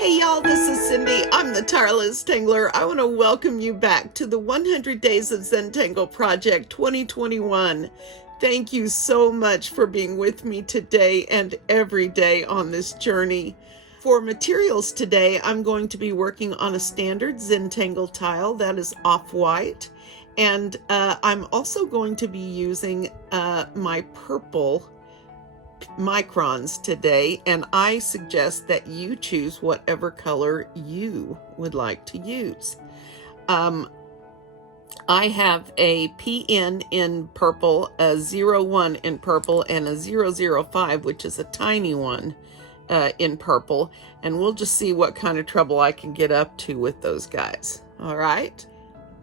Hey y'all, this is Cindy. I'm the Tireless Tangler. I want to welcome you back to the 100 Days of Zentangle Project 2021. Thank you so much for being with me today and every day on this journey. For materials today, I'm going to be working on a standard Zentangle tile that is off-white. And I'm also going to be using my purple microns today, and I suggest that you choose whatever color you would like to use. I have a PN in purple, a 01 in purple, and a 005, which is a tiny one, in purple, and we'll just see what kind of trouble I can get up to with those guys. All right.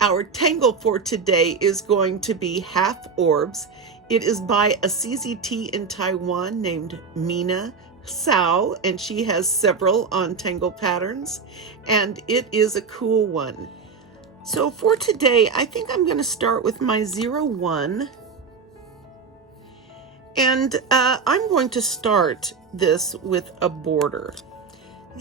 Our tangle for today is going to be half orbs. It is by a CZT in Taiwan named Mina Hsiao, and she has several on tangle patterns, and it is a cool one. So for today, I think I'm going to start with my 01, and I'm going to start this with a border.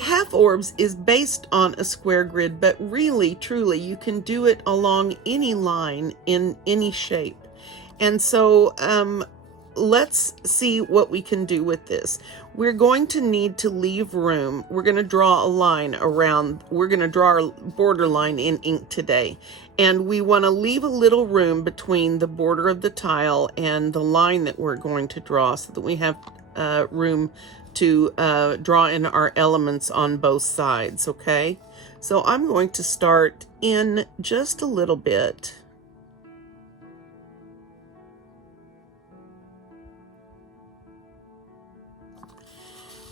Half orbs is based on a square grid, but really, truly, you can do it along any line in any shape. And so let's see what we can do with this. We're going to need to leave room. We're going to draw a line around, we're going to draw our border line in ink today. And we want to leave a little room between the border of the tile and the line that we're going to draw so that we have room to draw in our elements on both sides, okay? So I'm going to start in just a little bit.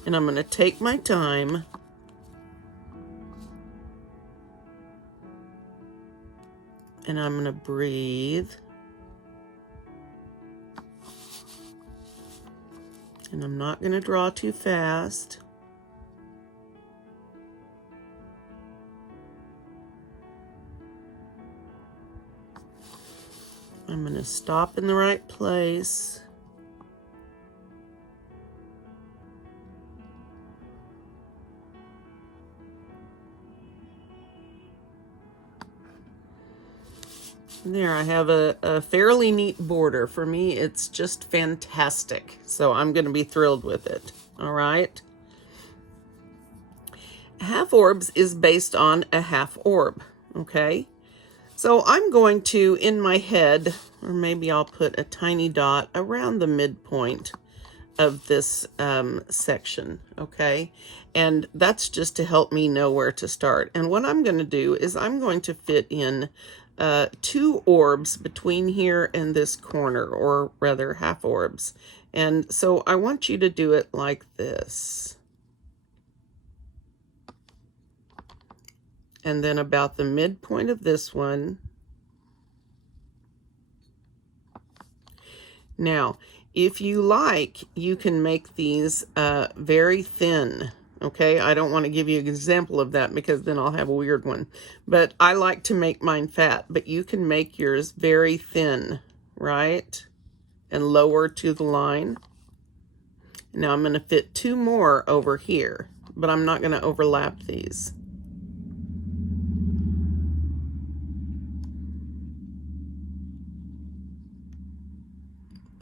And I'm going to take my time. And I'm going to breathe. And I'm not going to draw too fast. I'm going to stop in the right place. There, I have a fairly neat border. For me, it's just fantastic. So I'm going to be thrilled with it. All right. Half orbs is based on a half orb. Okay. So I'm going to, in my head, or maybe I'll put a tiny dot around the midpoint of this section. Okay. And that's just to help me know where to start. And what I'm going to do is I'm going to fit in 2 orbs between here and this corner, or rather half orbs. And so I want you to do it like this. And then about the midpoint of this one. Now, if you like, you can make these very thin. Okay, I don't want to give you an example of that because then I'll have a weird one. But I like to make mine fat, but you can make yours very thin, right? And lower to the line. Now I'm going to fit 2 more over here, but I'm not going to overlap these.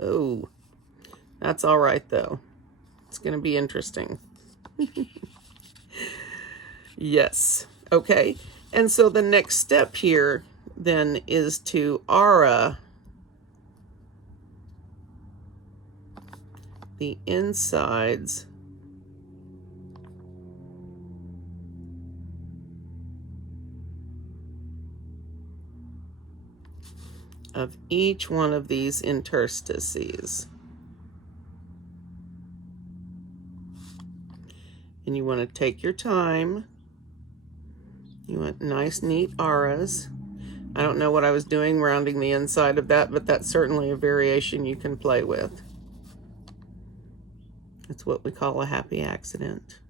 Oh, that's all right though. It's going to be interesting. Yes. Okay. And so the next step here then is to aura the insides of each one of these interstices. And you want to take your time. You want nice, neat auras. I don't know what I was doing rounding the inside of that, but that's certainly a variation you can play with. It's what we call a happy accident.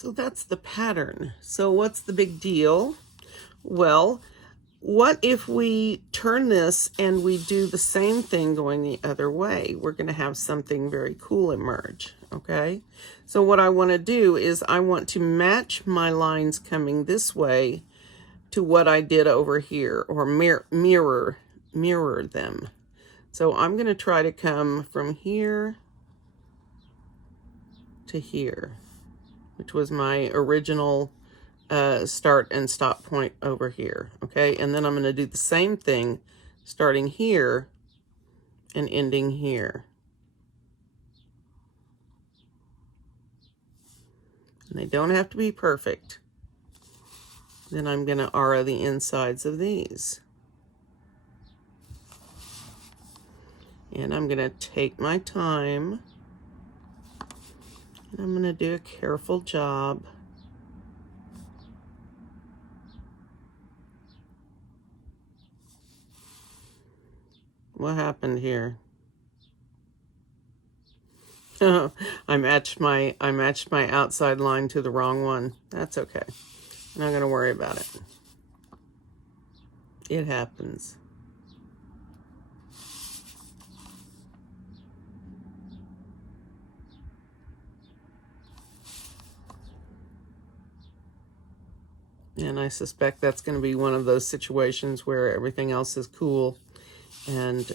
So that's the pattern. So what's the big deal? Well, what if we turn this and we do the same thing going the other way? We're going to have something very cool emerge, okay? So what I want to do is I want to match my lines coming this way to what I did over here, or mirror them. So I'm going to try to come from here to here, which was my original start and stop point over here, okay? And then I'm going to do the same thing starting here and ending here. And they don't have to be perfect. Then I'm going to aura the insides of these. And I'm going to take my time, and I'm going to do a careful job. What happened here? I matched my outside line to the wrong one. That's okay. I'm not going to worry about it. It happens. And I suspect that's going to be one of those situations where everything else is cool and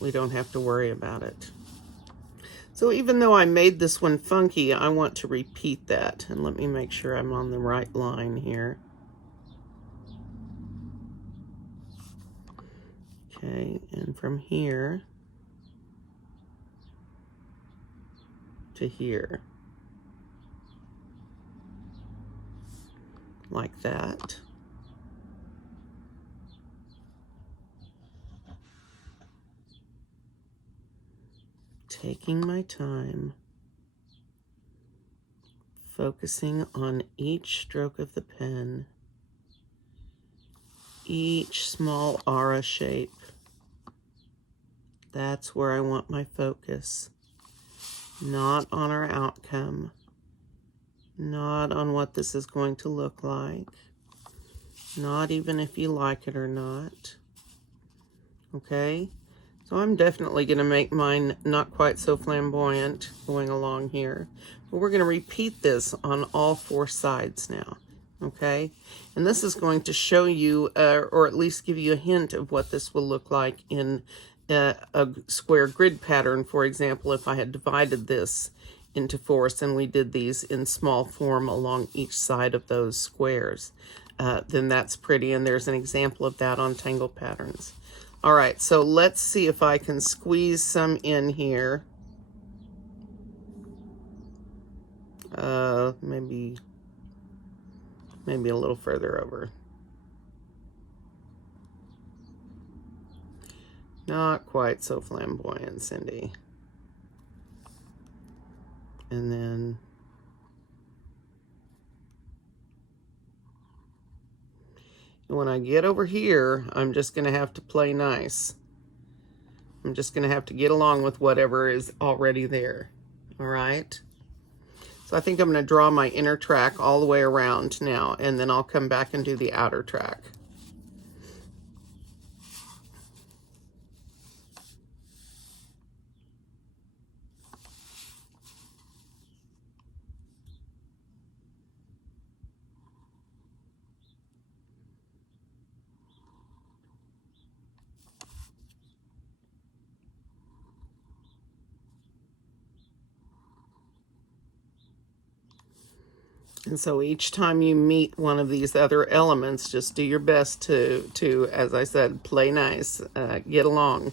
we don't have to worry about it. So even though I made this one funky, I want to repeat that. And let me make sure I'm on the right line here. Okay, and from here to here. Like that. Taking my time, focusing on each stroke of the pen, each small aura shape. That's where I want my focus, not on our outcome, not on what this is going to look like, not even if you like it or not. Okay? So I'm definitely going to make mine not quite so flamboyant going along here. But we're going to repeat this on all four sides now. Okay? And this is going to show you, or at least give you a hint of what this will look like in a square grid pattern. For example, if I had divided this into fours and we did these in small form along each side of those squares, then that's pretty. And there's an example of that on Tangle Patterns. All right, so let's see if I can squeeze some in here. Maybe a little further over. Not quite so flamboyant, Cindy. And then when I get over here, I'm just going to have to play nice. I'm just going to have to get along with whatever is already there. All right? So I think I'm going to draw my inner track all the way around now, and then I'll come back and do the outer track. And so each time you meet one of these other elements, just do your best to as I said, play nice, get along.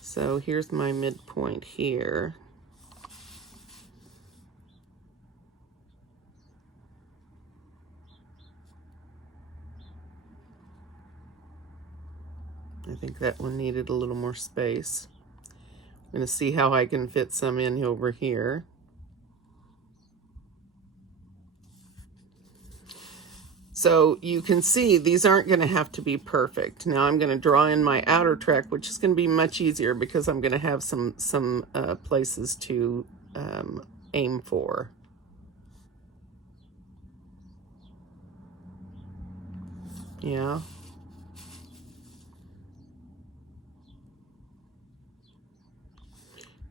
So here's my midpoint here. I think that one needed a little more space. I'm going to see how I can fit some in over here. So you can see these aren't going to have to be perfect. Now I'm going to draw in my outer track, which is going to be much easier because I'm going to have some places to aim for. Yeah.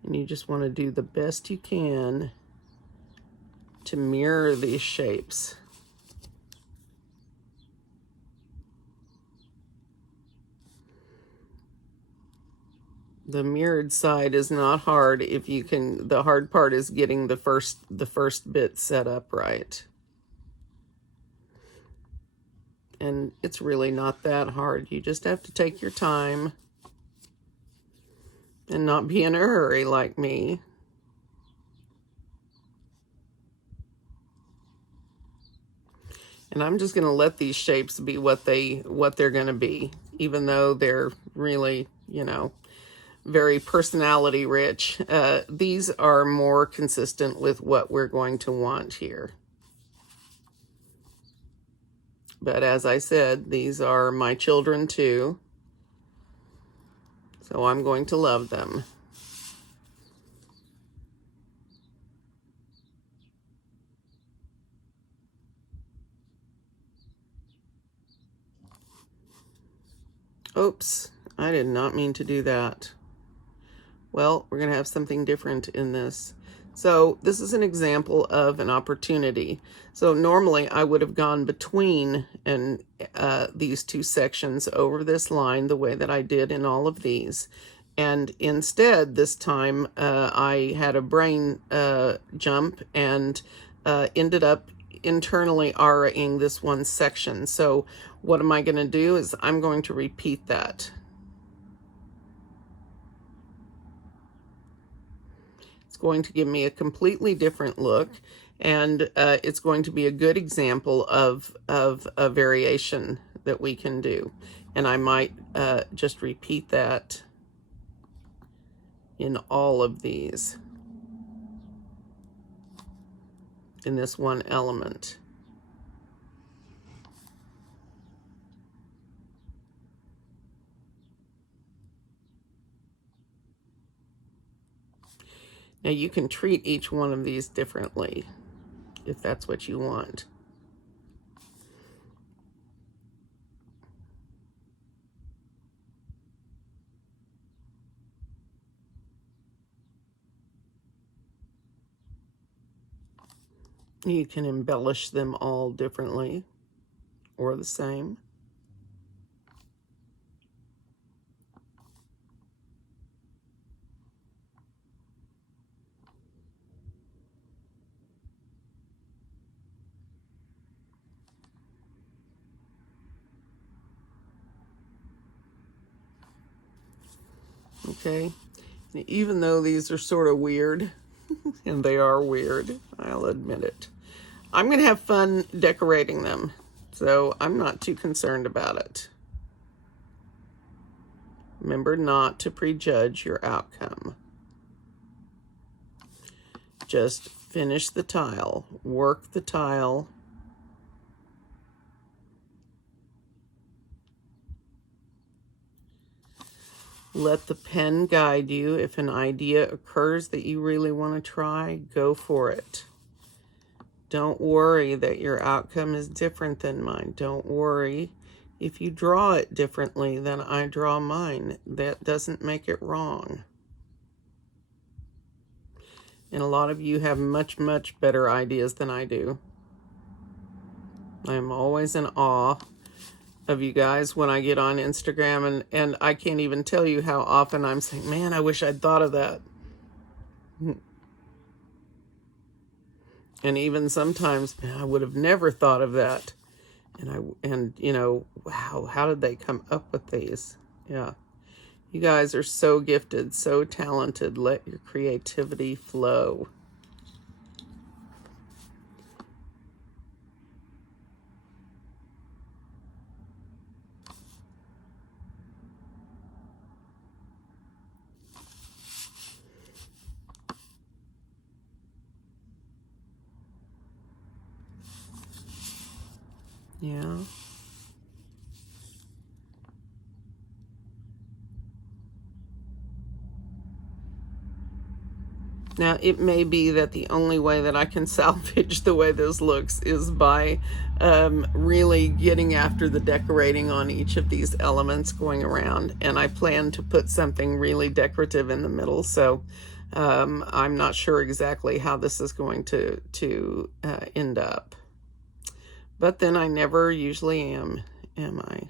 And you just want to do the best you can to mirror these shapes. The mirrored side is not hard if you can. The hard part is getting the first bit set up right. And it's really not that hard. You just have to take your time and not be in a hurry like me. And I'm just going to let these shapes be what they're going to be, even though they're really, you know, very personality rich. These are more consistent with what we're going to want here. But as I said, these are my children too, so I'm going to love them. Oops, I did not mean to do that. Well, we're going to have something different in this. So this is an example of an opportunity. So normally I would have gone between these two sections over this line the way that I did in all of these. And instead, this time I had a brain jump and ended up internally auraing this one section. So what am I going to do is I'm going to repeat that. Going to give me a completely different look, and it's going to be a good example of a variation that we can do. And I might just repeat that in all of these in this one element. Now you can treat each one of these differently if that's what you want. You can embellish them all differently or the same. Okay, even though these are sort of weird, and they are weird, I'll admit it, I'm going to have fun decorating them, so I'm not too concerned about it. Remember not to prejudge your outcome. Just finish the tile, work the tile. Let the pen guide you. If an idea occurs that you really want to try, go for it. Don't worry that your outcome is different than mine. Don't worry if you draw it differently than I draw mine. That doesn't make it wrong. And a lot of you have much, much better ideas than I do. I'm always in awe of you guys when I get on Instagram, and I can't even tell you how often I'm saying, man, I wish I'd thought of that. And even sometimes, man, I would have never thought of that. And you know, wow, how did they come up with these? Yeah. You guys are so gifted, so talented. Let your creativity flow. Yeah. Now, it may be that the only way that I can salvage the way this looks is by really getting after the decorating on each of these elements going around. And I plan to put something really decorative in the middle, so I'm not sure exactly how this is going to end up. But then I never usually am I?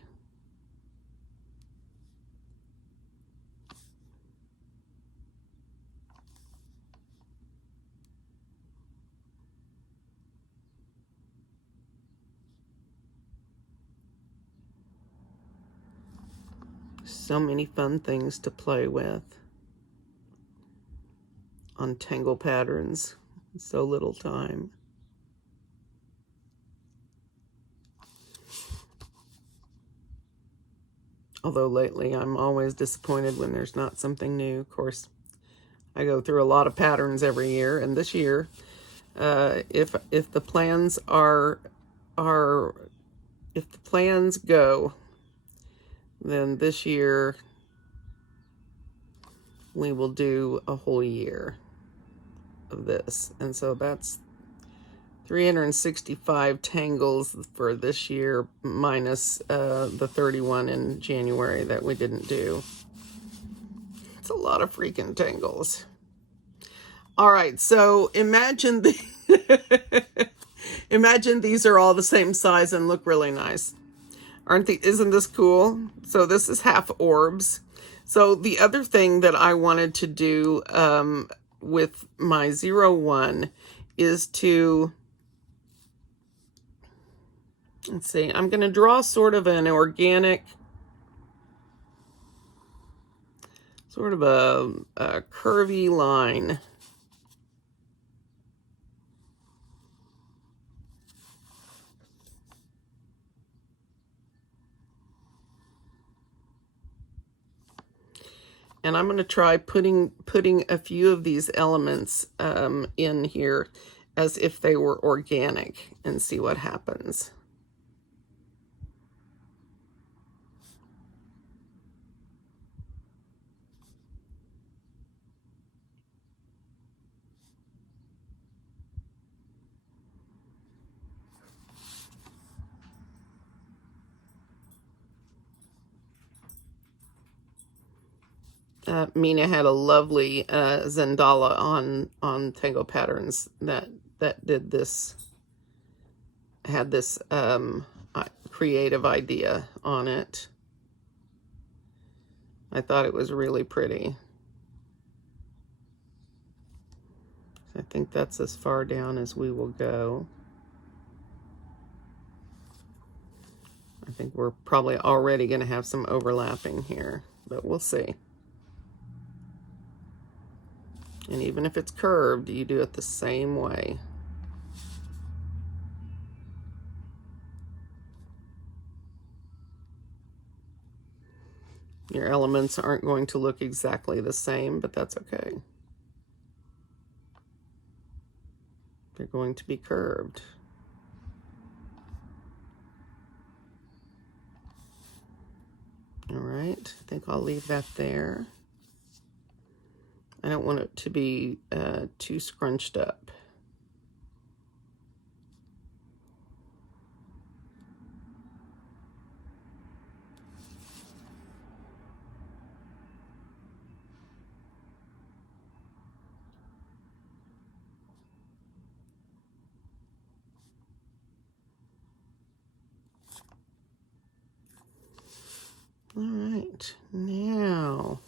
So many fun things to play with on tangle patterns. So little time. Although lately I'm always disappointed when there's not something new. Of course, I go through a lot of patterns every year, and this year, if the plans if the plans go, then this year we will do a whole year of this. And so that's 365 tangles for this year, minus the 31 in January that we didn't do. It's a lot of freaking tangles. All right, so imagine imagine these are all the same size and look really nice. Isn't this cool? So this is half orbs. So the other thing that I wanted to do with my 01 is to, let's see, I'm going to draw sort of an organic, sort of a curvy line. And I'm going to try putting a few of these elements in here as if they were organic and see what happens. Mina had a lovely Zendala on Tango Patterns that did this, had this creative idea on it. I thought it was really pretty. I think that's as far down as we will go. I think we're probably already going to have some overlapping here, but we'll see. And even if it's curved, you do it the same way. Your elements aren't going to look exactly the same, but that's okay. They're going to be curved. All right, I think I'll leave that there. I don't want it to be too scrunched up. All right, now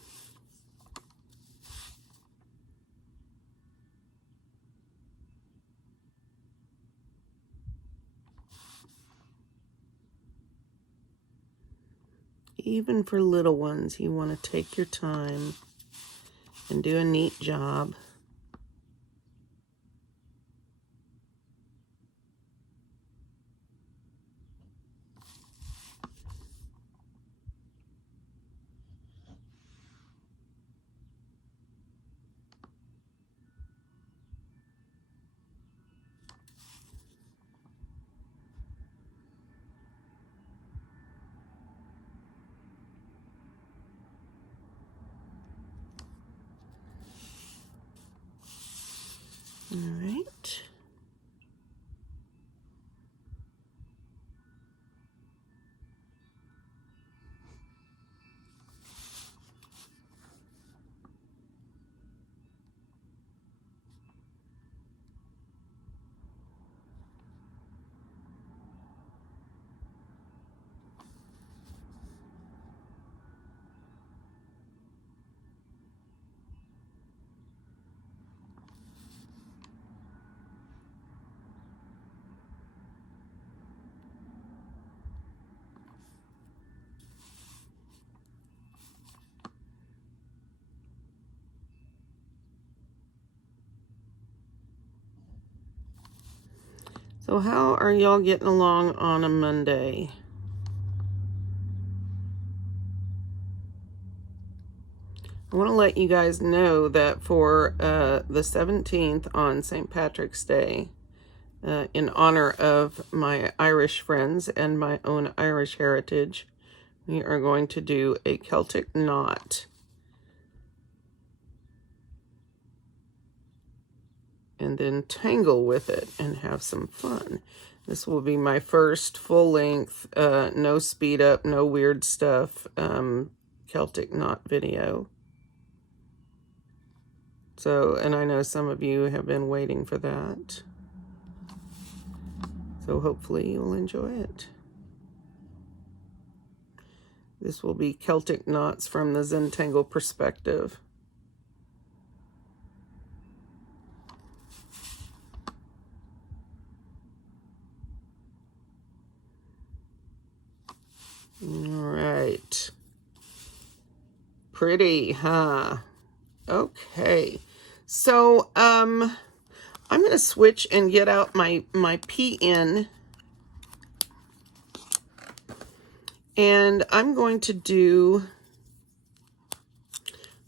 even for little ones, you want to take your time and do a neat job. All right. So how are y'all getting along on a Monday? I want to let you guys know that for the 17th on St. Patrick's Day, in honor of my Irish friends and my own Irish heritage, we are going to do a Celtic knot. And then tangle with it and have some fun. This will be my first full-length, no speed up, no weird stuff, Celtic knot video. So, and I know some of you have been waiting for that. So hopefully you'll enjoy it. This will be Celtic knots from the Zentangle perspective. All right. Pretty, huh? Okay. So, I'm going to switch and get out my PN. And I'm going to do,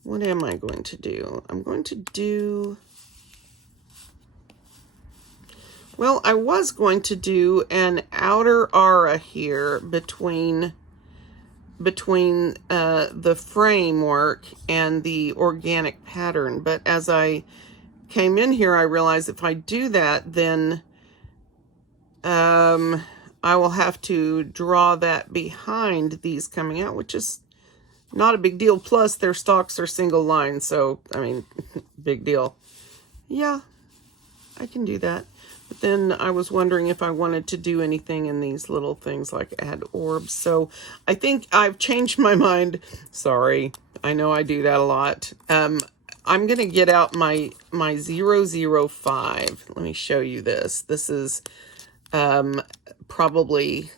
what am I going to do? I'm going to do, well, I was going to do an outer aura here between the framework and the organic pattern. But as I came in here, I realized if I do that, then I will have to draw that behind these coming out, which is not a big deal. Plus, their stalks are single line, so, I mean, big deal. Yeah, I can do that. But then I was wondering if I wanted to do anything in these little things like add orbs. So I think I've changed my mind. Sorry, I know I do that a lot. I'm going to get out my 005. Let me show you this. This is probably,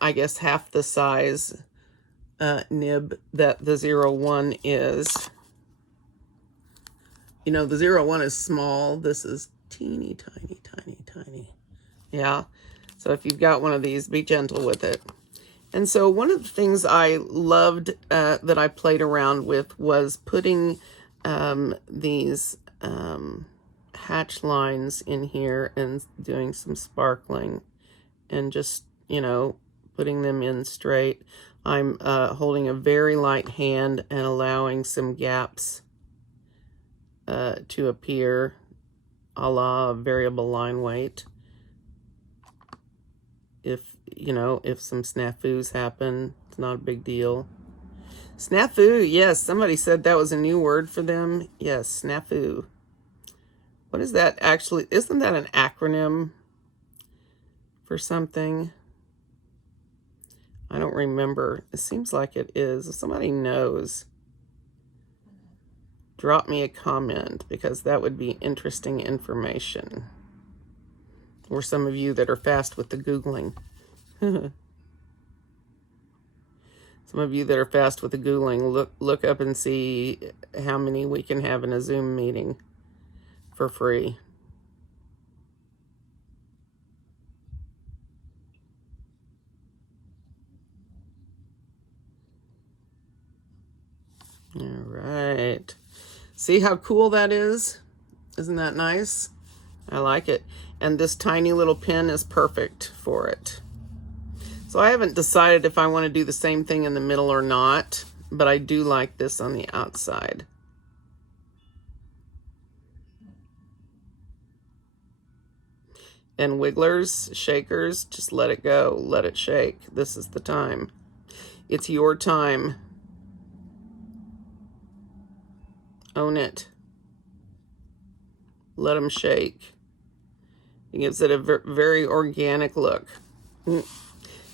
I guess, half the size nib that the 01 is. You know, the 01 is small. This is teeny, tiny, tiny, tiny. Yeah. So if you've got one of these, be gentle with it. And so one of the things I loved that I played around with was putting these hatch lines in here and doing some sparkling and just, you know, putting them in straight. I'm holding a very light hand and allowing some gaps to appear, a la variable line weight. If, you know, if some snafus happen, it's not a big deal. Snafu, yes, somebody said that was a new word for them. Yes, snafu. What is that actually? Isn't that an acronym for something? I don't remember. It seems like it is. If somebody knows, drop me a comment, because that would be interesting information. Or some of you that are fast with the Googling. Some of you that are fast with the Googling, look up and see how many we can have in a Zoom meeting for free. All right. See how cool that is? Isn't that nice? I like it. And this tiny little pin is perfect for it. So I haven't decided if I want to do the same thing in the middle or not, but I do like this on the outside. And wigglers, shakers, just let it go. Let it shake. This is the time. It's your time. Own it. Let them shake. It gives it a very organic look.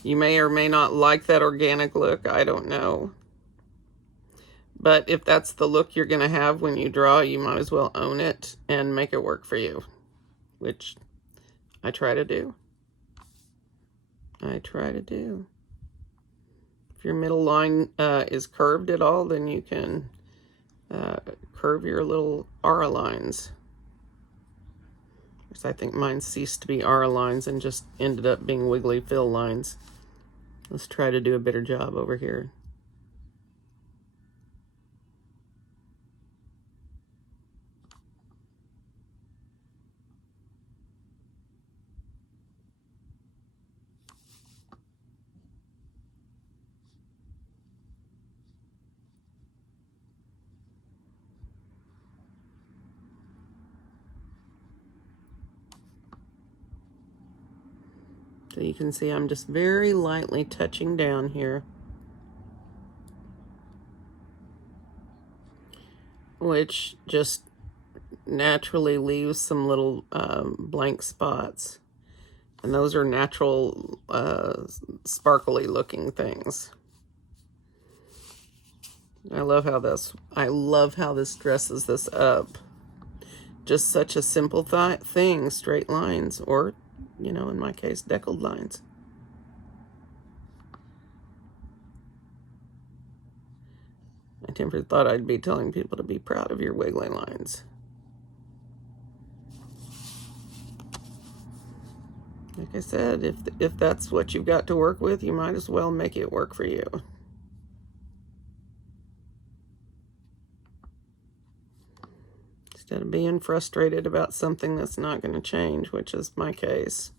You may or may not like that organic look. I don't know. But if that's the look you're going to have when you draw, you might as well own it and make it work for you, which I try to do. I try to do. If your middle line is curved at all, then you can curve your little aura lines. Because I think mine ceased to be aura lines and just ended up being wiggly fill lines. Let's try to do a better job over here. So you can see I'm just very lightly touching down here, which just naturally leaves some little blank spots. And those are natural, sparkly looking things. I love how this dresses this up. Just such a simple thing, straight lines, or, you know, in my case, deckled lines. I never thought I'd be telling people to be proud of your wiggly lines. Like I said, if that's what you've got to work with, you might as well make it work for you. Instead of being frustrated about something that's not going to change, which is my case.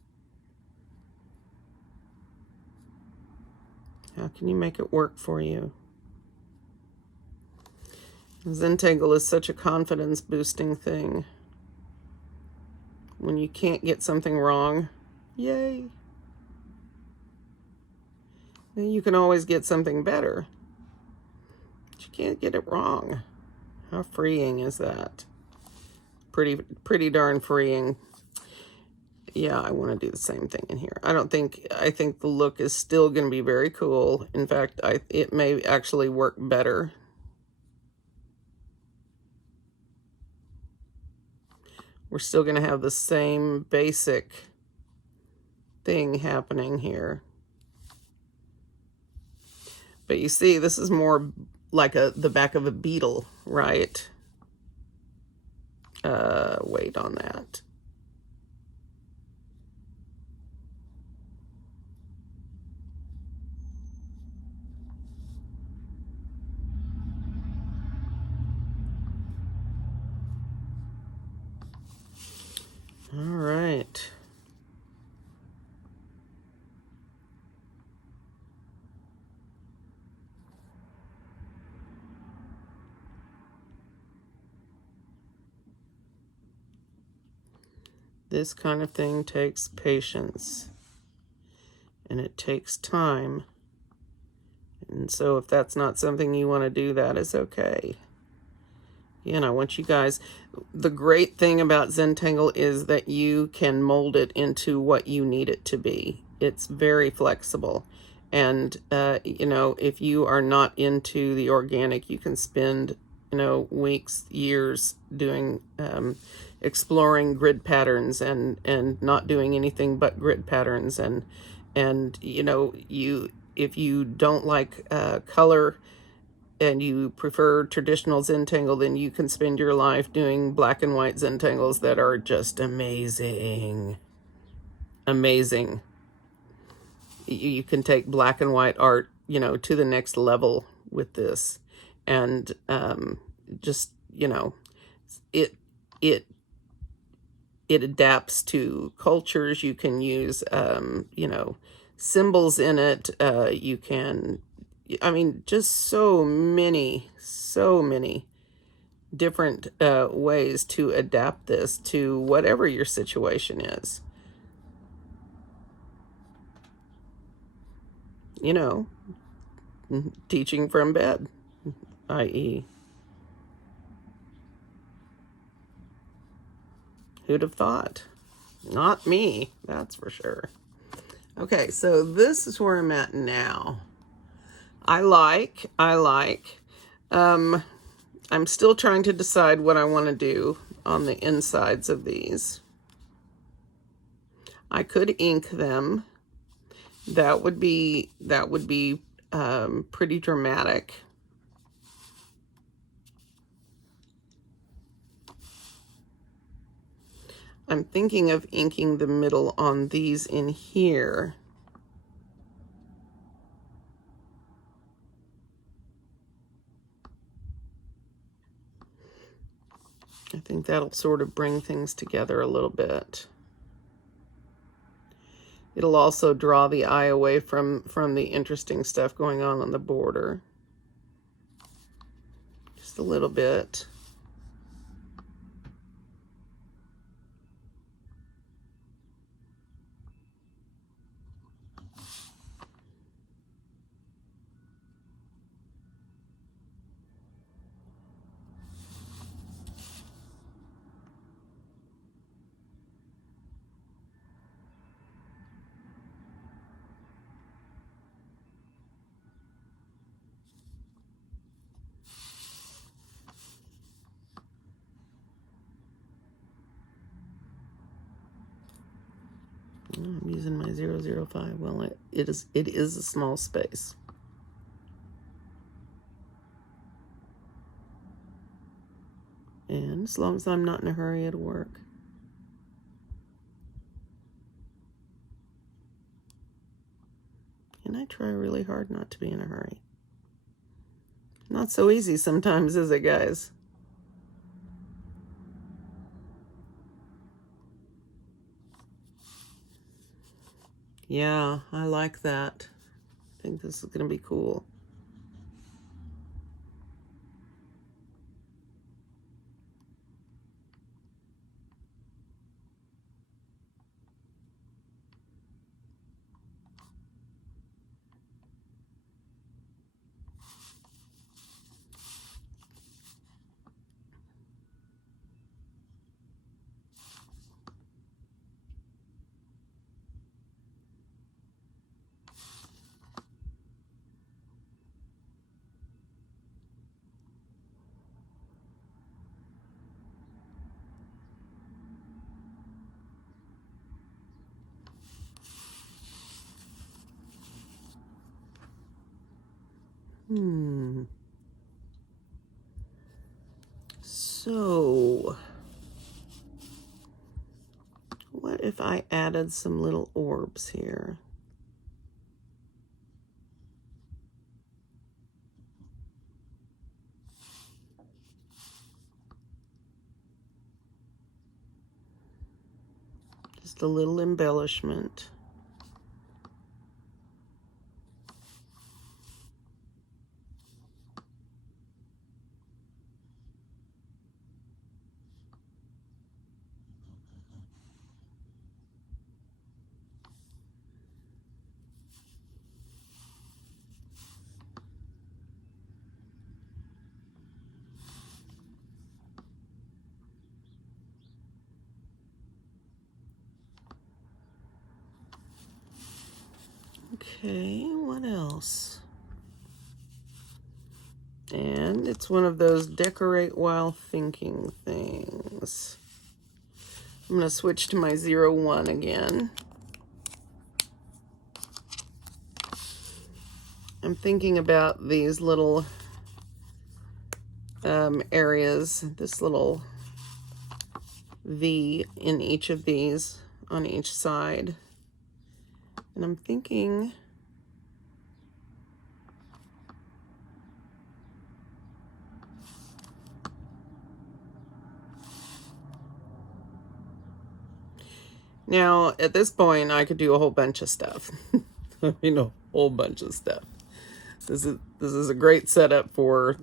How can you make it work for you? Zentangle is such a confidence boosting thing. When you can't get something wrong, yay. Then you can always get something better. But you can't get it wrong. How freeing is that? Pretty darn freeing. Yeah, I want to do the same thing in here. I think the look is still going to be very cool. In fact, it may actually work better. We're still going to have the same basic thing happening here. But you see, this is more like the back of a beetle, right? Wait on that. All right. This kind of thing takes patience, and it takes time. And so if that's not something you want to do, that is okay. And I want you guys, the great thing about Zentangle is that you can mold it into what you need it to be. It's very flexible. And, you know, if you are not into the organic, you can spend, you know, weeks, years doing, exploring grid patterns and not doing anything but grid patterns. And you know, if you don't like color, and you prefer traditional Zentangle, then you can spend your life doing black and white Zentangles that are just amazing. Amazing. You can take black and white art, you know, to the next level with this. And just, you know, it adapts to cultures. You can use, you know, symbols in it. You can... I mean, just so many different ways to adapt this to whatever your situation is. you know, teaching from bed, i.e. Who'd have thought? Not me, that's for sure. Okay, so this is where I'm at now. I like. I'm still trying to decide what I want to do on the insides of these. I could ink them. That would be pretty dramatic. I'm thinking of inking the middle on these in here. I think that'll sort of bring things together a little bit. It'll also draw the eye away from the interesting stuff going on the border. Just a little bit. I'm using my 005. Well, it is a small space. And as long as I'm not in a hurry, it'll work. And I try really hard not to be in a hurry. Not so easy sometimes, is it, guys? Yeah, I like that. I think this is going to be cool. So, what if I added some little orbs here? Just a little embellishment. Okay, what else? And it's one of those decorate while thinking things. I'm going to switch to my 01 again. I'm thinking about these little areas, this little V in each of these on each side. And I'm thinking now at this point I could do a whole bunch of stuff. I mean, a whole bunch of stuff. This is a great setup for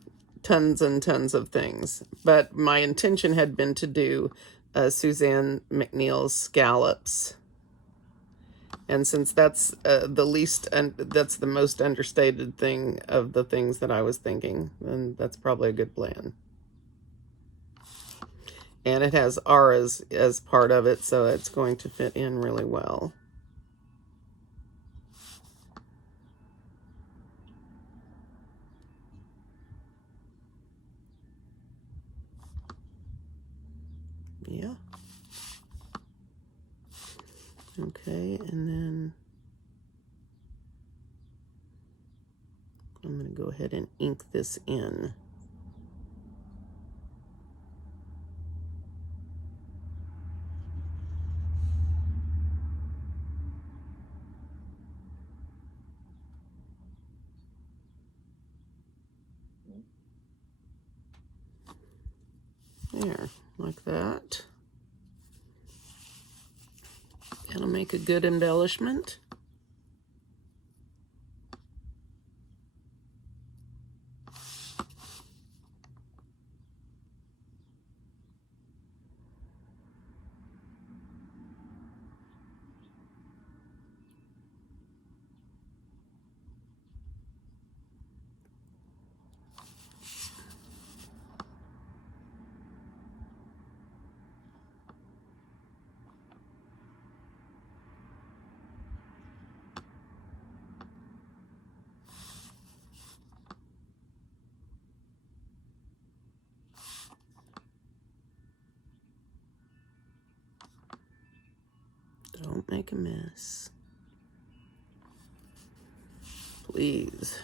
tons and tons of things. But my intention had been to do Suzanne McNeil's scallops. And since that's the least, and that's the most understated thing of the things that I was thinking, then that's probably a good plan. And it has auras as part of it, so it's going to fit in really well. Yeah. Okay, and then I'm going to go ahead and ink this in. There, like that. That'll make a good embellishment. Don't make a mess. Please.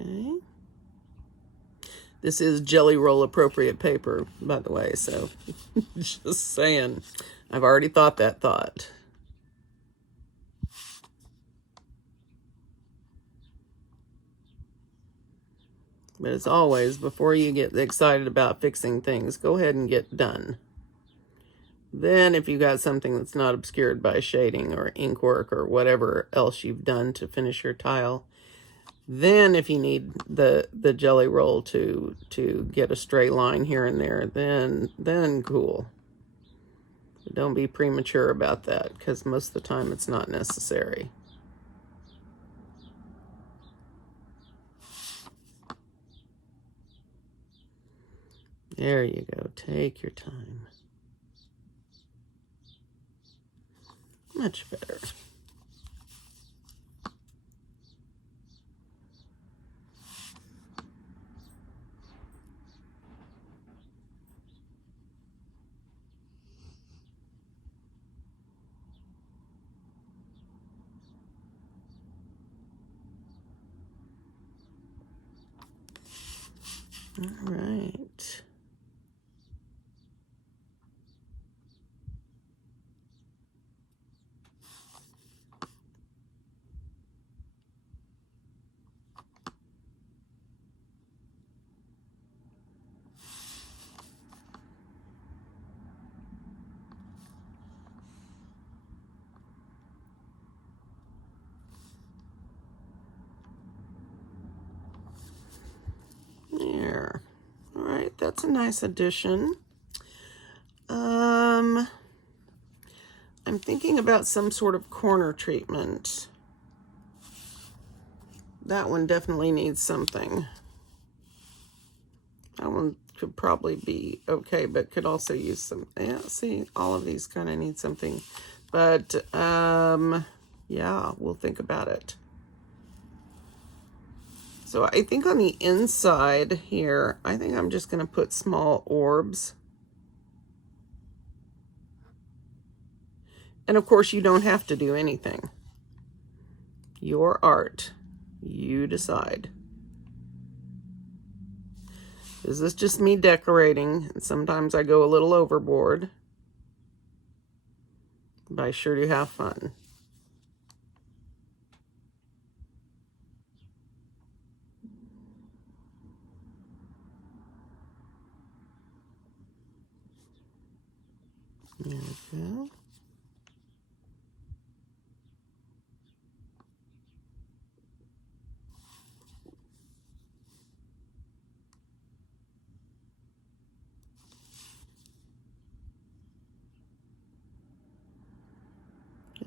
Okay. This is jelly roll appropriate paper, by the way, so just saying. I've already thought that thought. But as always, before you get excited about fixing things, go ahead and get done. Then if you got something that's not obscured by shading or ink work or whatever else you've done to finish your tile, then if you need the jelly roll to get a straight line here and there, then cool. But don't be premature about that, because most of the time it's not necessary. There you go. Take your time. Much better. All right. There. All right, that's a nice addition. I'm thinking about some sort of corner treatment. That one definitely needs something. That one could probably be okay, but could also use some, yeah, see, all of these kind of need something. But, yeah, we'll think about it. So I think on the inside here, I think I'm just going to put small orbs. And of course, you don't have to do anything. Your art. You decide. This is just me decorating, and sometimes I go a little overboard. But I sure do have fun. There we go.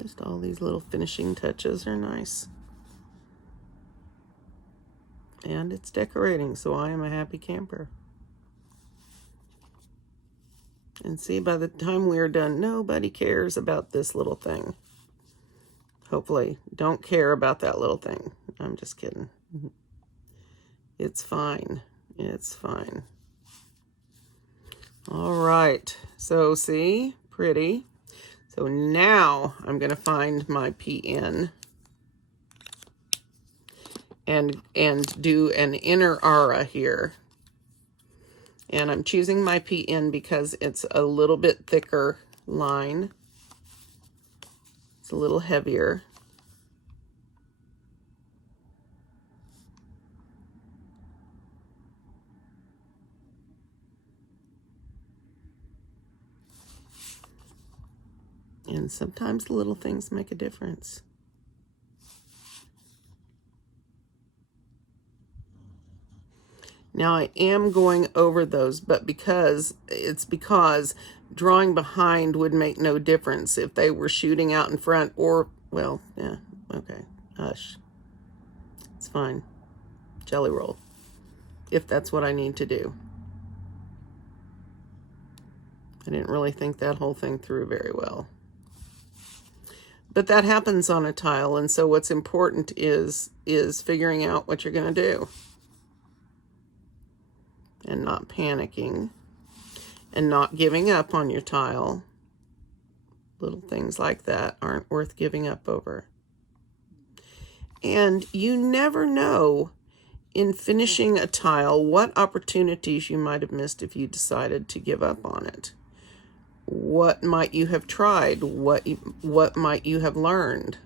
Just all these little finishing touches are nice. And it's decorating, so I am a happy camper. And see, by the time we're done, nobody cares about this little thing. Hopefully, don't care about that little thing. I'm just kidding. It's fine. It's fine. All right. So see, pretty. So now I'm going to find my PN and do an inner aura here. And I'm choosing my PN because it's a little bit thicker line. It's a little heavier. And sometimes little things make a difference. Now I am going over those, but because drawing behind would make no difference if they were shooting out in front or, well, yeah, okay, hush. It's fine. Jelly roll, if that's what I need to do. I didn't really think that whole thing through very well. But that happens on a tile, and so what's important is figuring out what you're going to do. And not panicking. And not giving up on your tile. Little things like that aren't worth giving up over. And you never know in finishing a tile what opportunities you might have missed if you decided to give up on it. What might you have tried? What might you have learned?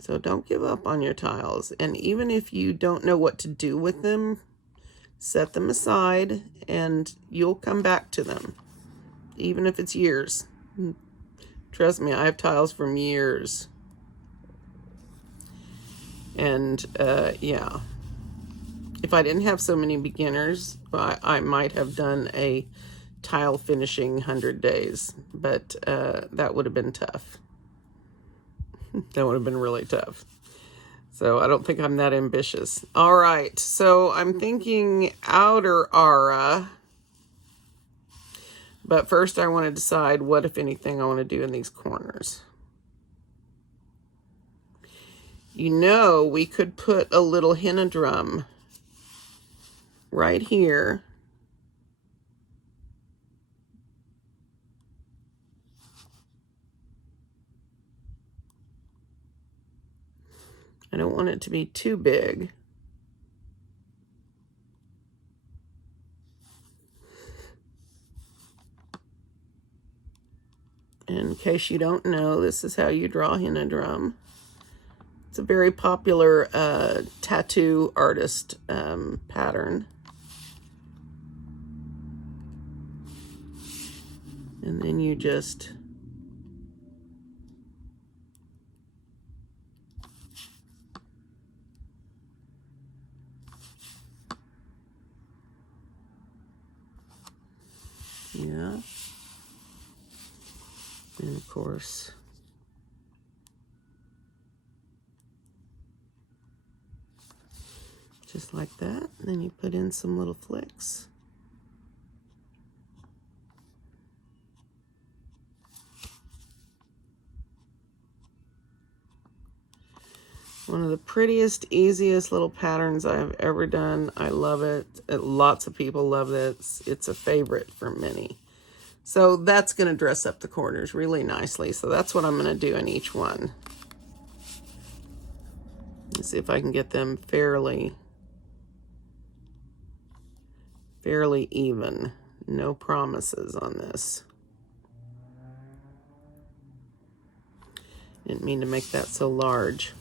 So don't give up on your tiles. And even if you don't know what to do with them, set them aside and you'll come back to them, even if it's years. Trust me, I have tiles from years. And yeah, if I didn't have so many beginners, I might have done a tile finishing 100 days, but that would have been tough. That would have been really tough. So I don't think I'm that ambitious. All right, so I'm thinking outer aura. But first I want to decide what, if anything, I want to do in these corners. You know, we could put a little henna drum right here. I don't want it to be too big. In case you don't know, this is how you draw henna drum. It's a very popular tattoo artist pattern. And then you just yeah. And of course, just like that. And then you put in some little flicks. One of the prettiest, easiest little patterns I have ever done. I love it. Lots of people love it. It's a favorite for many. So that's going to dress up the corners really nicely. So that's what I'm going to do in each one. Let's see if I can get them fairly even. No promises on this. Didn't mean to make that so large.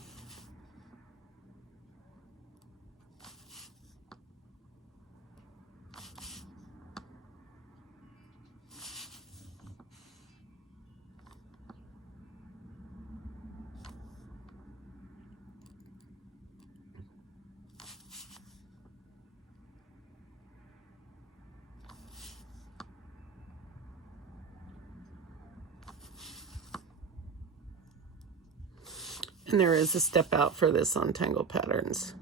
And there is a step out for this on Tangle Patterns,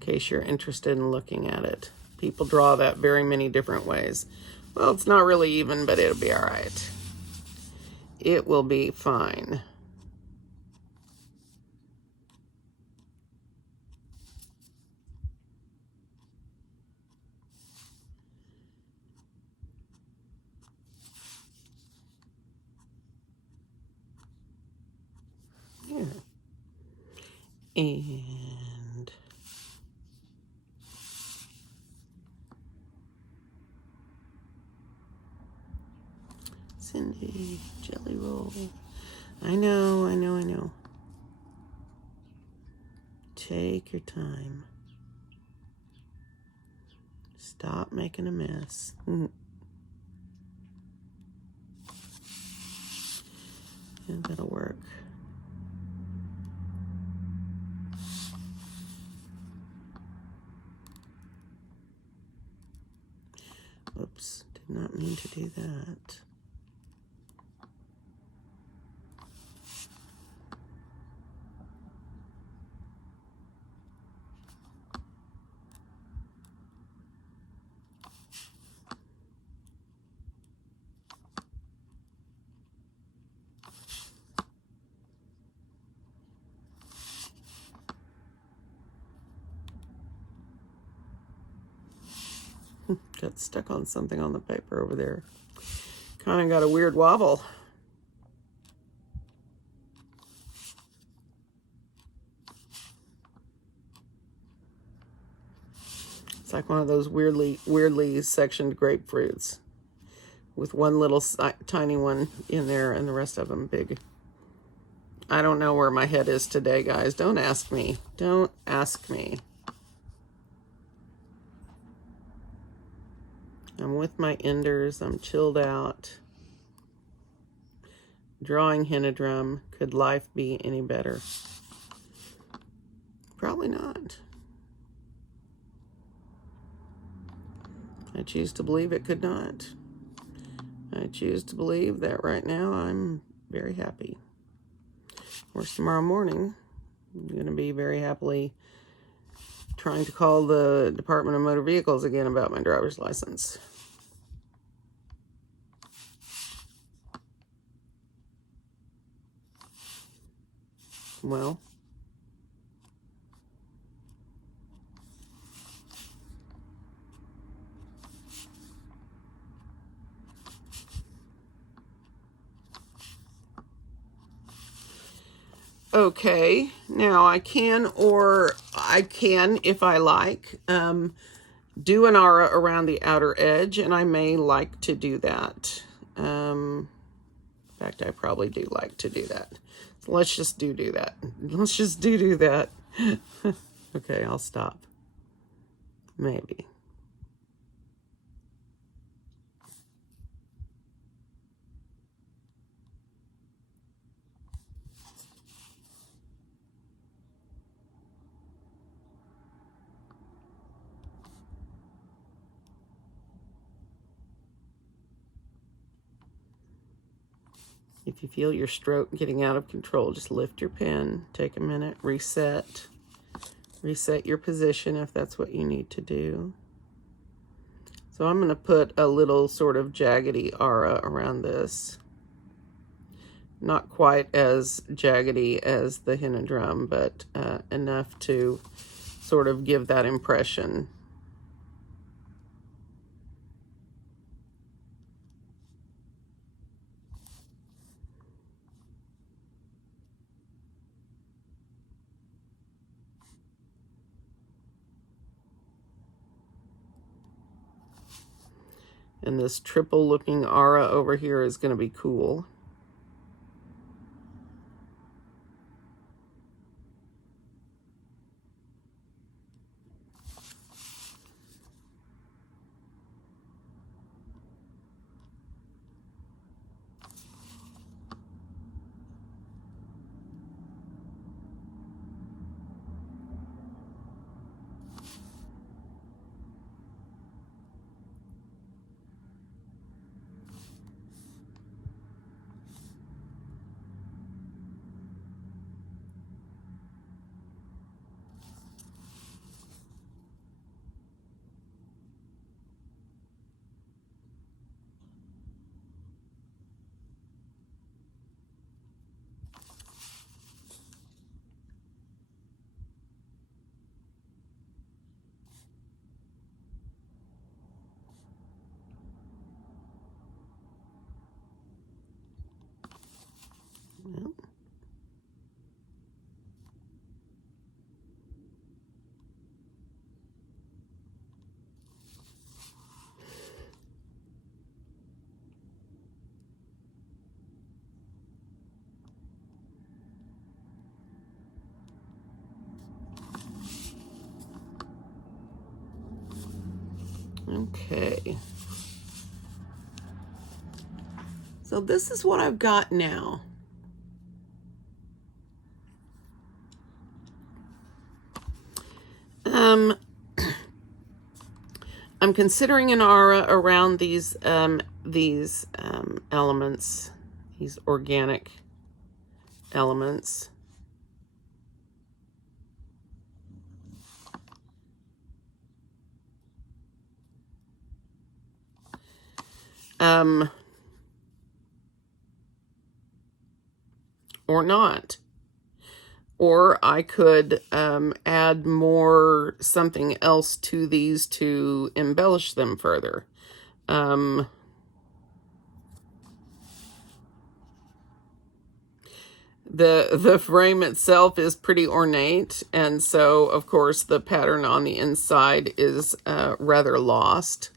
in case you're interested in looking at it. People draw that very many different ways. Well, it's not really even, but it'll be all right. It will be fine. Yeah. And Cindy, jelly roll. I know, I know, I know. Take your time. Stop making a mess. And that'll work. Oops, did not mean to do that. Got stuck on something on the paper over there. Kind of got a weird wobble. It's like one of those weirdly sectioned grapefruits with one little tiny one in there and the rest of them big. I don't know where my head is today, guys. Don't ask me. Don't ask me. I'm with my enders. I'm chilled out. Drawing Hinodrum. Could life be any better? Probably not. I choose to believe it could not. I choose to believe that right now I'm very happy. Of course, tomorrow morning, I'm going to be very happily trying to call the Department of Motor Vehicles again about my driver's license. Well, okay, now I can, if I like, do an aura around the outer edge, and I may like to do that. In fact, I probably do like to do that. So let's just do that. Let's just do that. Okay, I'll stop. Maybe. If you feel your stroke getting out of control, just lift your pen, take a minute, reset your position if that's what you need to do. So I'm going to put a little sort of jaggedy aura around this. Not quite as jaggedy as the Hinodrum, but enough to sort of give that impression. And this triple looking aura over here is going to be cool. Okay. So this is what I've got now. I'm considering an aura around these elements, these organic elements. Or not. Or I could add more something else to these to embellish them further. The frame itself is pretty ornate, and so of course the pattern on the inside is rather lost.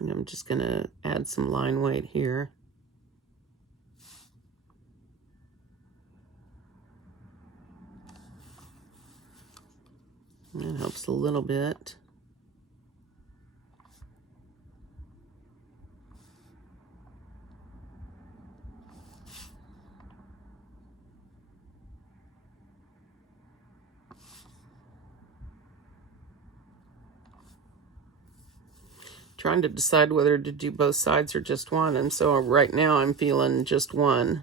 And I'm just going to add some line weight here. That helps a little bit. Trying to decide whether to do both sides or just one, and so right now I'm feeling just one.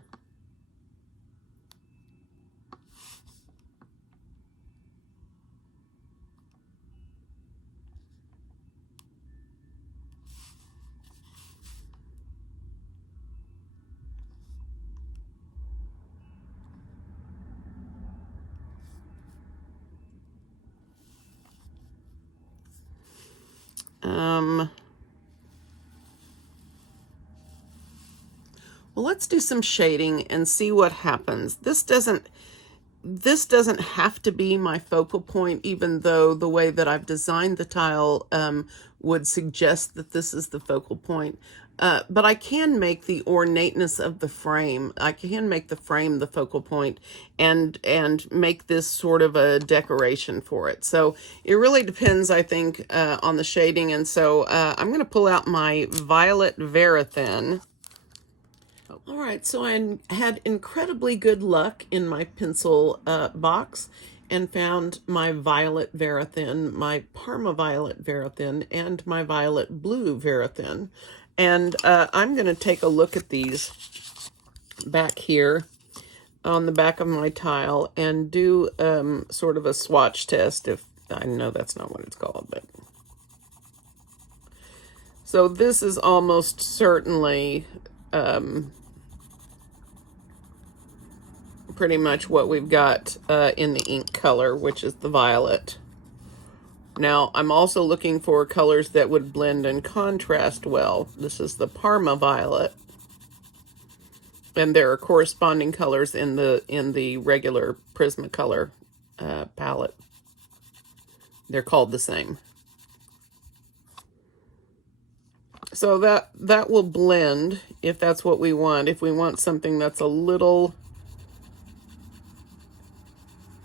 Well, let's do some shading and see what happens. This doesn't have to be my focal point, even though the way that I've designed the tile would suggest that this is the focal point. But I can make the ornateness of the frame. I can make the frame the focal point and make this sort of a decoration for it. So it really depends, I think, on the shading. And so I'm going to pull out my Violet Verithin. All right, so I had incredibly good luck in my pencil box and found my Violet Verithin, my Parma Violet Verithin, and my Violet Blue Verithin. And I'm going to take a look at these back here on the back of my tile and do sort of a swatch test. If I know that's not what it's called, but so this is almost certainly pretty much what we've got in the ink color, which is the violet. Now, I'm also looking for colors that would blend and contrast well. This is the Parma Violet. And there are corresponding colors in the regular Prismacolor palette. They're called the same. So that will blend if that's what we want. If we want something that's a little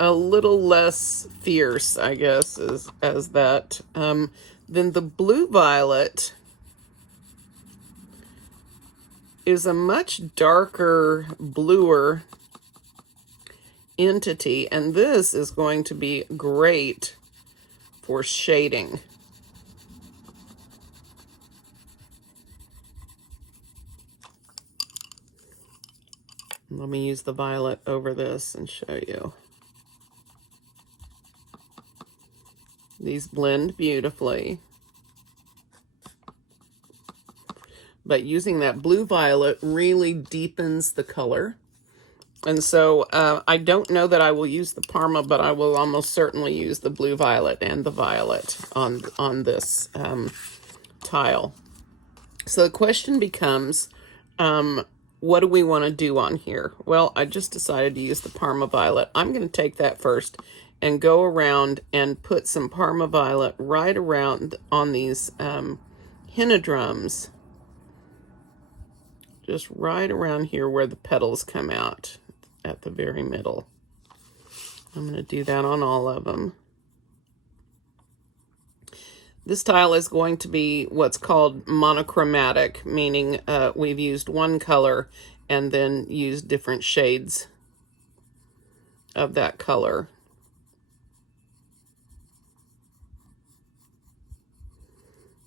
less fierce, I guess, as that. Then the blue violet is a much darker, bluer entity, and this is going to be great for shading. Let me use the violet over this and show you. These blend beautifully. But using that blue violet really deepens the color. And so I don't know that I will use the Parma, but I will almost certainly use the blue violet and the violet on this tile. So the question becomes, what do we want to do on here? Well, I just decided to use the Parma violet. I'm going to take that first and go around and put some Parma Violet right around on these henna drums, just right around here where the petals come out at the very middle. I'm going to do that on all of them. This tile is going to be what's called monochromatic, meaning we've used one color and then used different shades of that color.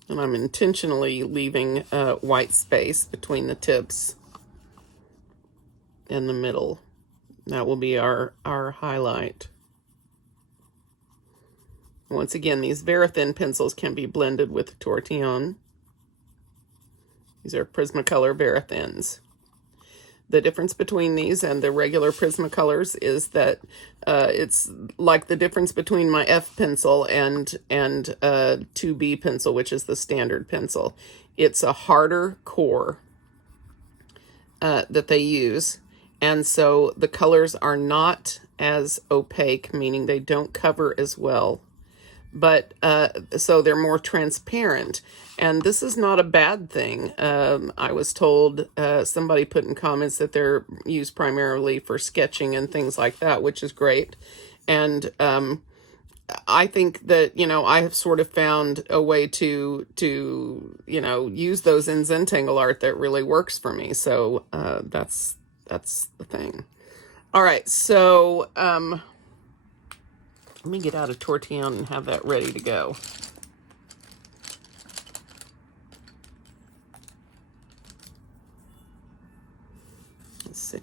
And I'm intentionally leaving white space between the tips and the middle. That will be our highlight. Once again, these very thin pencils can be blended with tortillon. These are Prismacolor very thins. The difference between these and the regular Prismacolors is that it's like the difference between my F pencil and 2B pencil, which is the standard pencil. It's a harder core that they use, and so the colors are not as opaque, meaning they don't cover as well. But so they're more transparent, and this is not a bad thing. I was told, somebody put in comments that they're used primarily for sketching and things like that, which is great. And I think that, you know, I have sort of found a way to you know, use those in Zentangle art that really works for me. So that's the thing. All right, so let me get out a tortillon and have that ready to go. Let's see.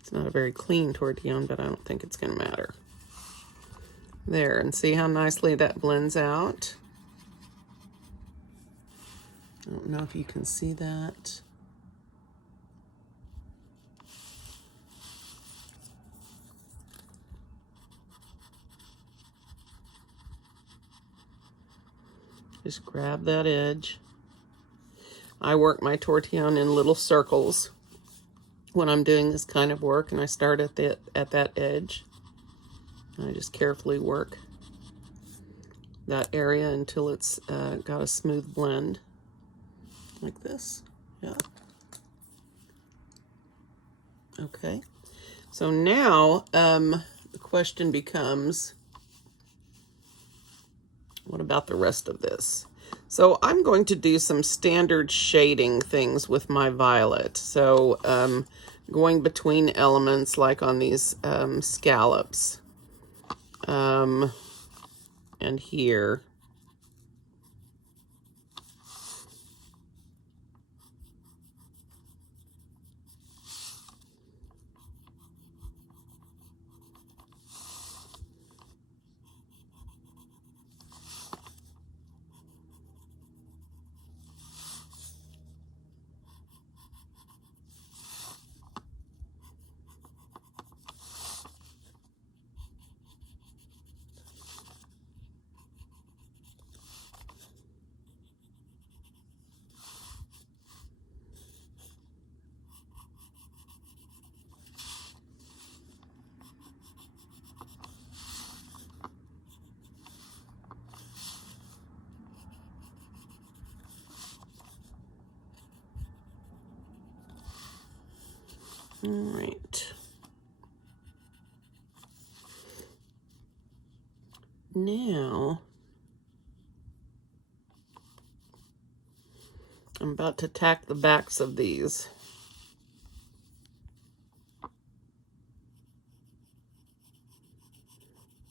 It's not a very clean tortillon, but I don't think it's going to matter. There, and see how nicely that blends out? I don't know if you can see that. Just grab that edge. I work my tortillon in little circles when I'm doing this kind of work, and I start at that edge. And I just carefully work that area until it's got a smooth blend, like this. Yeah. Okay. So now the question becomes, what about the rest of this? So I'm going to do some standard shading things with my violet. So going between elements, like on these scallops and here. All right. Now, I'm about to tack the backs of these.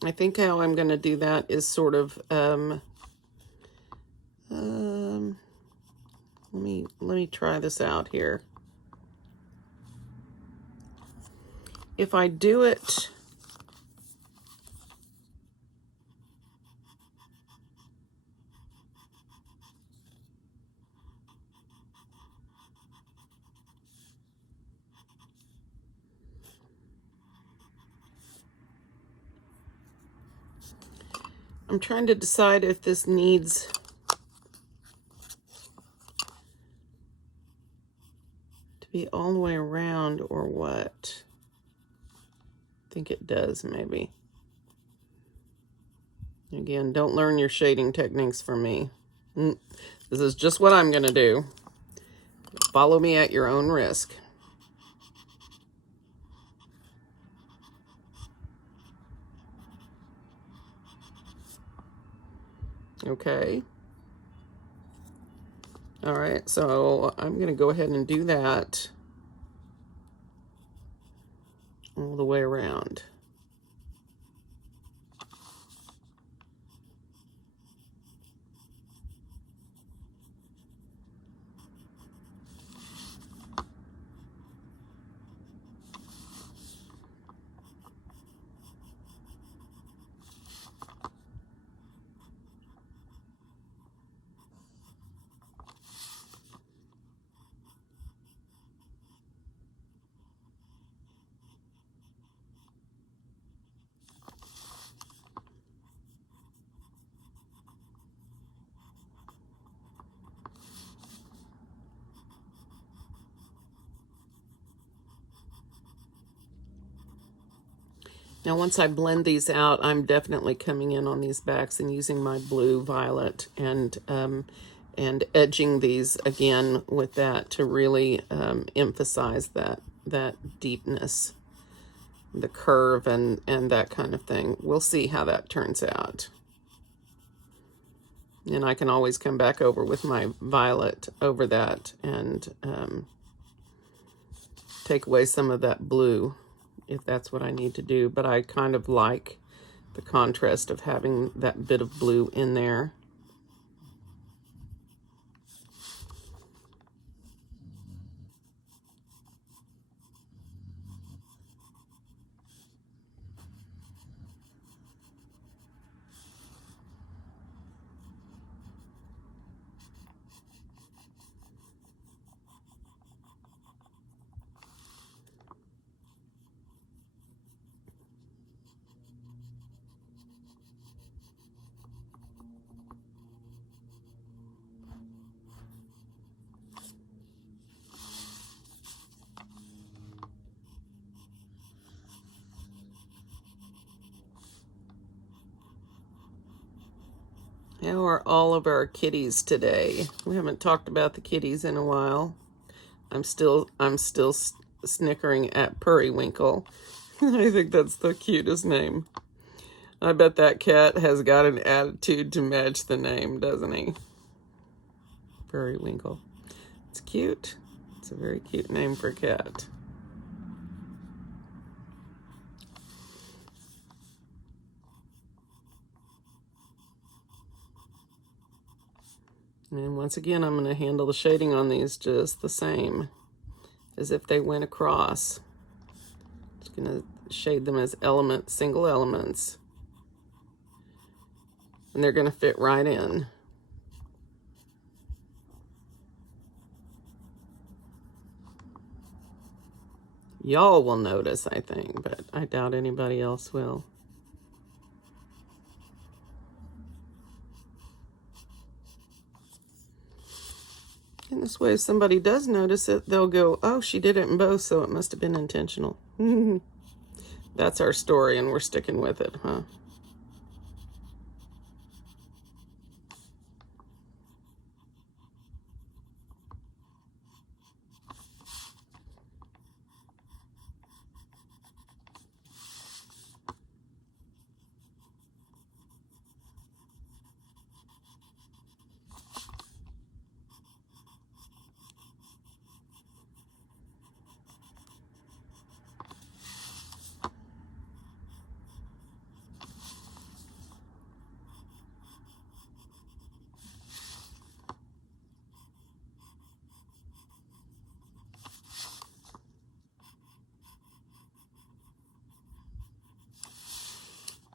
I think how I'm going to do that is sort of, let me try this out here. If I do it I'm trying to decide if this needs to be all the way around or what. think it does, maybe. Again, don't learn your shading techniques from me. This is just what I'm going to do. Follow me at your own risk. Okay. All right, so I'm going to go ahead and do that all the way around. Now, once I blend these out, I'm definitely coming in on these backs and using my blue, violet, and edging these again with that to really emphasize that deepness, the curve, and that kind of thing. We'll see how that turns out. And I can always come back over with my violet over that and take away some of that blue, if that's what I need to do. But I kind of like the contrast of having that bit of blue in there. How are all of our kitties today? We haven't talked about the kitties in a while. I'm still snickering at Periwinkle. I think that's the cutest name. I bet that cat has got an attitude to match the name, doesn't he? Periwinkle. It's cute. It's a very cute name for a cat. And once again, I'm going to handle the shading on these just the same as if they went across. Just going to shade them as elements, single elements. And they're going to fit right in. Y'all will notice, I think, but I doubt anybody else will. And this way, if somebody does notice it, they'll go, oh, she did it in both, so it must have been intentional. That's our story, and we're sticking with it, huh?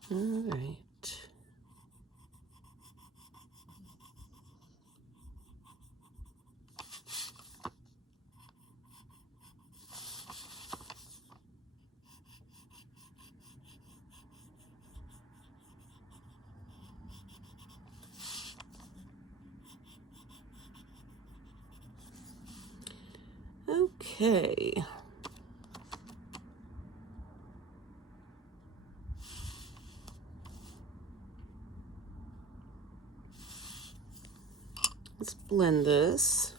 All right. Okay. Let's blend this.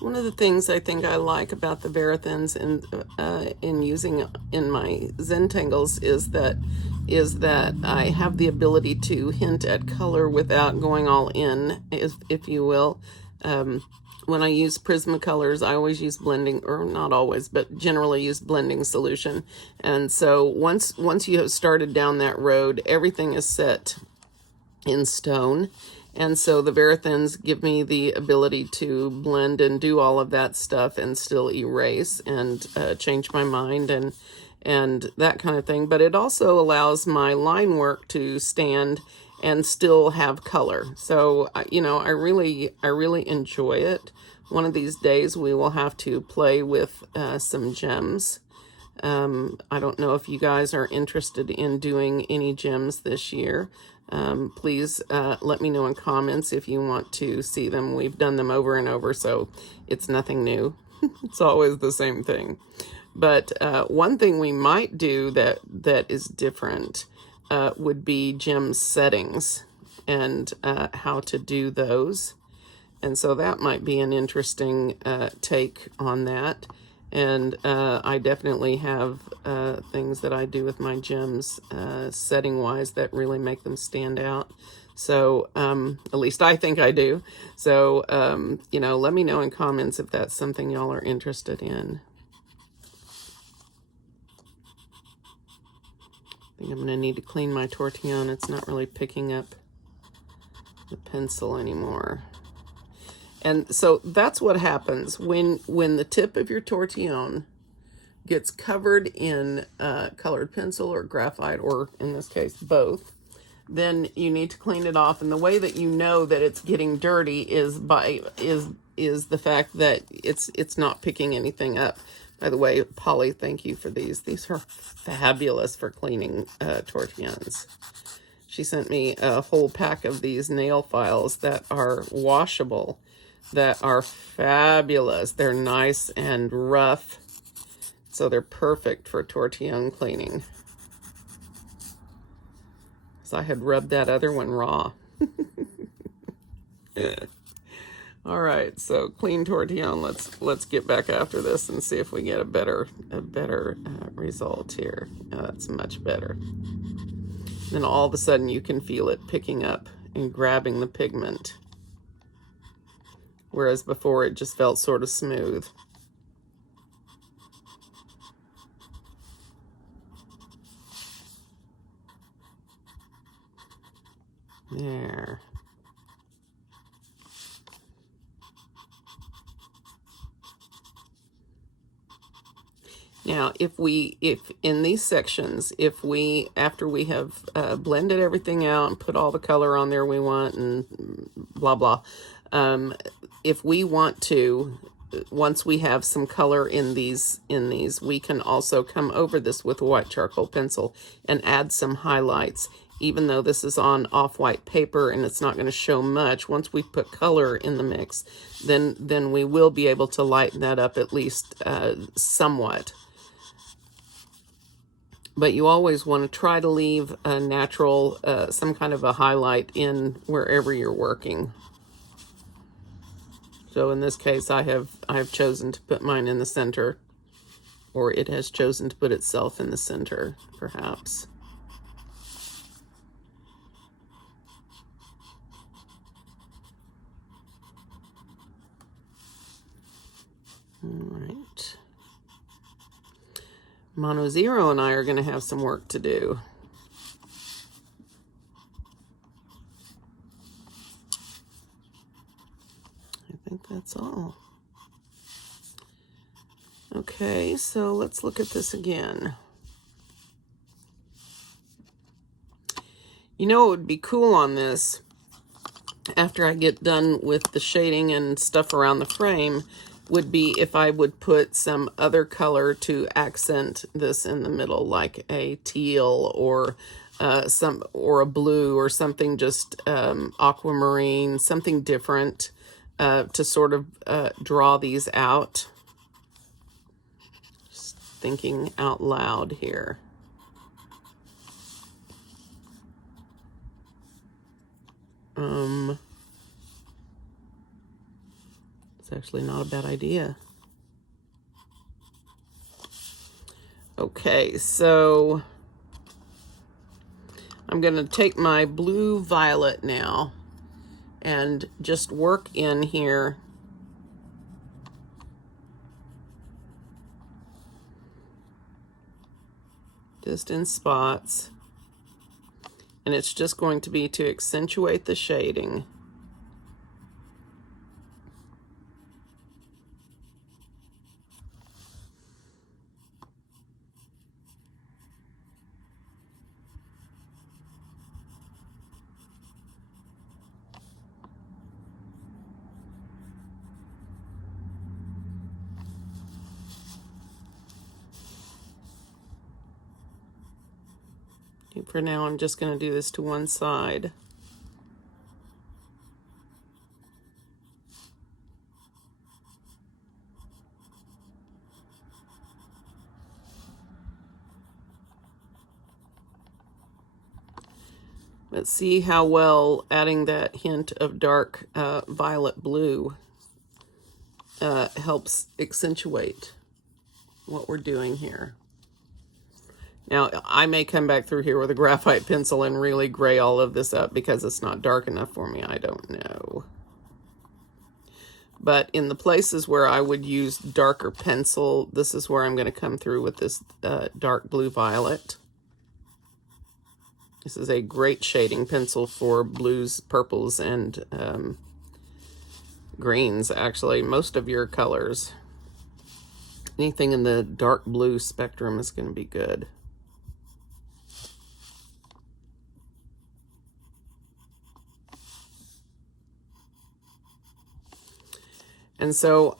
One of the things I think I like about the Verathins in using in my Zentangles is that I have the ability to hint at color without going all in, if you will. When I use Prismacolors, I always use blending, or not always, but generally use blending solution. And so once you have started down that road, everything is set in stone. And so the Verathins give me the ability to blend and do all of that stuff and still erase and change my mind and that kind of thing. But it also allows my line work to stand and still have color. So, you know, I really enjoy it. One of these days we will have to play with some gems. I don't know if you guys are interested in doing any gems this year. Please let me know in comments if you want to see them. We've done them over and over, so it's nothing new. It's always the same thing. But one thing we might do that is different would be gem settings and how to do those. And so that might be an interesting take on that. And I definitely have things that I do with my gems setting-wise that really make them stand out. So at least I think I do. So, you know, let me know in comments if that's something y'all are interested in. I think I'm going to need to clean my tortillon. It's not really picking up the pencil anymore. And so that's what happens when the tip of your tortillon gets covered in colored pencil or graphite, or in this case both. Then you need to clean it off, and the way that you know that it's getting dirty is the fact that it's not picking anything up. By the way, Polly, thank you for these. These are fabulous for cleaning tortillons. She sent me a whole pack of these nail files that are washable, that are fabulous. They're nice and rough, so they're perfect for tortillon cleaning. So I had rubbed that other one raw. All right, so clean tortillon. Let's get back after this and see if we get a better result here. That's much better. Then all of a sudden you can feel it picking up and grabbing the pigment, whereas before it just felt sort of smooth. There. Now, if in these sections, after we have blended everything out and put all the color on there we want and blah, blah, if we want to, once we have some color in these, we can also come over this with a white charcoal pencil and add some highlights. Even though this is on off-white paper and it's not going to show much, once we put color in the mix, then we will be able to lighten that up at least somewhat. But you always want to try to leave a natural, some kind of a highlight in wherever you're working. So in this case, I have chosen to put mine in the center, or it has chosen to put itself in the center, perhaps. All right. Mono Zero and I are going to have some work to do. I think that's all. Okay, so let's look at this again. You know what would be cool on this after I get done with the shading and stuff around the frame would be if I would put some other color to accent this in the middle, like a teal or a blue or something, just aquamarine, something different to sort of draw these out. Just thinking out loud here. It's actually not a bad idea. Okay, so I'm going to take my blue violet now and just work in here. Just in spots. And it's just going to be to accentuate the shading. For now, I'm just going to do this to one side. Let's see how well adding that hint of dark violet blue helps accentuate what we're doing here. Now, I may come back through here with a graphite pencil and really gray all of this up because it's not dark enough for me. I don't know. But in the places where I would use darker pencil, this is where I'm going to come through with this dark blue violet. This is a great shading pencil for blues, purples, and greens, actually. Most of your colors. Anything in the dark blue spectrum is going to be good. And so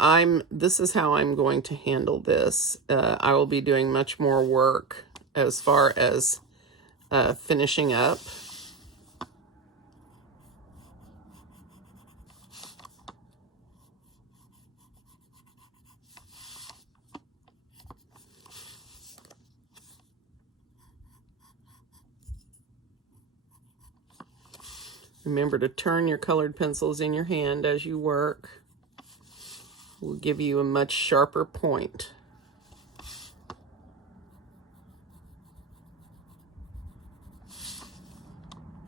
this is how I'm going to handle this. I will be doing much more work as far as finishing up. Remember to turn your colored pencils in your hand as you work. Will give you a much sharper point.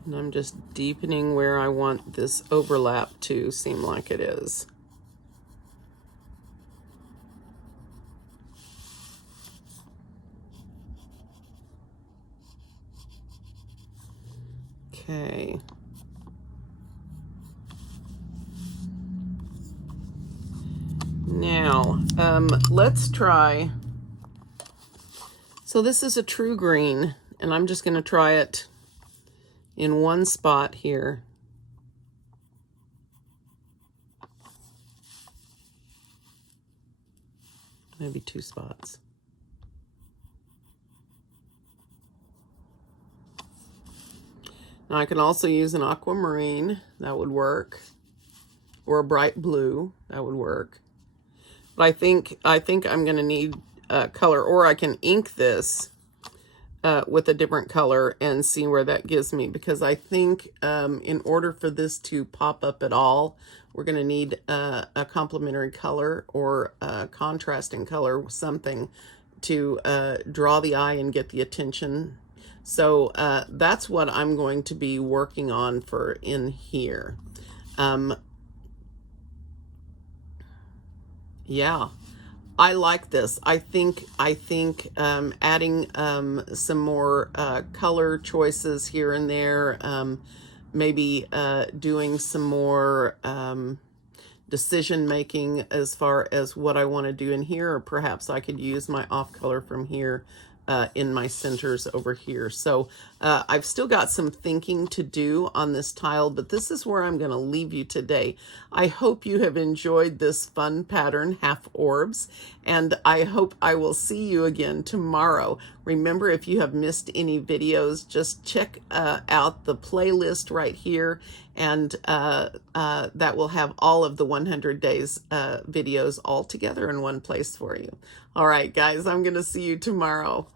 And I'm just deepening where I want this overlap to seem like it is. Okay. Now, let's try. So this is a true green, and I'm just going to try it in one spot here. Maybe two spots. Now I can also use an aquamarine, that would work, or a bright blue, that would work. But I think I'm going to need color, or I can ink this with a different color and see where that gives me, because I think in order for this to pop up at all, we're going to need a complementary color or a contrasting color, something to draw the eye and get the attention. So that's what I'm going to be working on for in here. Yeah, I like this. I think adding some more color choices here and there, maybe doing some more decision making as far as what I want to do in here, or perhaps I could use my off color from here in my centers over here. So I've still got some thinking to do on this tile, but this is where I'm going to leave you today. I hope you have enjoyed this fun pattern, half orbs, and I hope I will see you again tomorrow. Remember, if you have missed any videos, just check out the playlist right here, and that will have all of the 100 days videos all together in one place for you. All right, guys, I'm going to see you tomorrow.